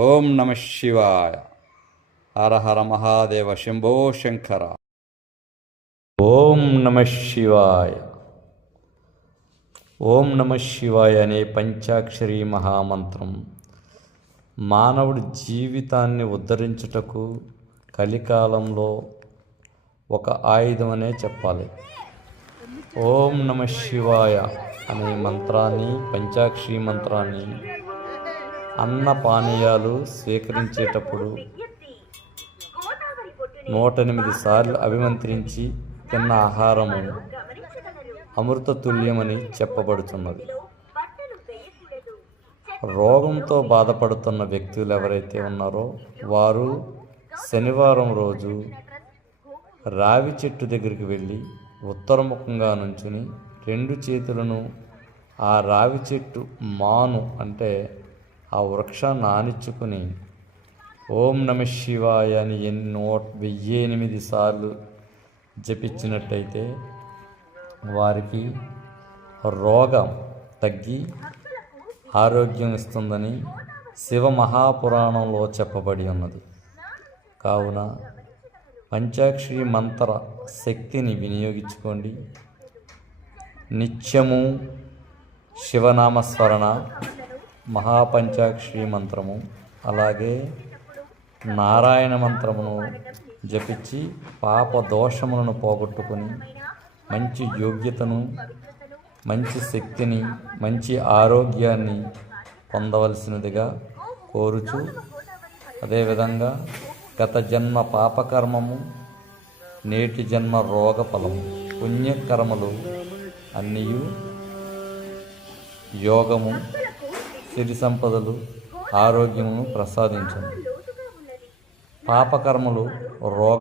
ఓం నమ శివాయ. హర హర మహాదేవ శంభో శంకర. ఓం నమ శివాయ. ఓం నమ శివాయ అనే పంచాక్షరి మహామంత్రం మానవుడి జీవితాన్ని ఉద్ధరించుటకు కలికాలంలో ఒక ఆయుధమనే చెప్పాలి. ఓం నమ శివాయ అనే మంత్రాన్ని, పంచాక్షరి మంత్రాన్ని అన్న పానీయాలు స్వీకరించేటప్పుడు 108 సార్లు అభిమంత్రించి తిన్న ఆహారము అమృతతుల్యమని చెప్పబడుతున్నది. రోగంతో బాధపడుతున్న వ్యక్తులు ఎవరైతే ఉన్నారో వారు శనివారం రోజు రావి చెట్టు దగ్గరికి వెళ్ళి ఉత్తరముఖంగా నుంచుని 2 చేతులను ఆ రావి చెట్టు మాను అంటే ఆ వృక్షాన్ని ఆనిచ్చుకుని ఓం నమ శివాయ అని 1008 సార్లు జపించినట్టయితే వారికి రోగం తగ్గి ఆరోగ్యం ఇస్తుందని శివ మహాపురాణంలో చెప్పబడి ఉన్నది. కావున పంచాక్షరి మంత్ర శక్తిని వినియోగించుకోండి. నిత్యము శివనామస్మరణ, మహాపంచాక్షరి మంత్రము, అలాగే నారాయణ మంత్రమును జపించి పాప దోషములను పోగొట్టుకొని మంచి యోగ్యతను, మంచి శక్తిని, మంచి ఆరోగ్యాన్ని పొందవలసినదిగా కోరుచు, అదేవిధంగా గత జన్మ పాపకర్మము, నేటి జన్మ రోగ ఫలము, పుణ్యకర్మలు అన్నీ యోగము, సిరి సంపదలు, ఆరోగ్యమును ప్రసాదించండి. పాపకర్మలు, రోగ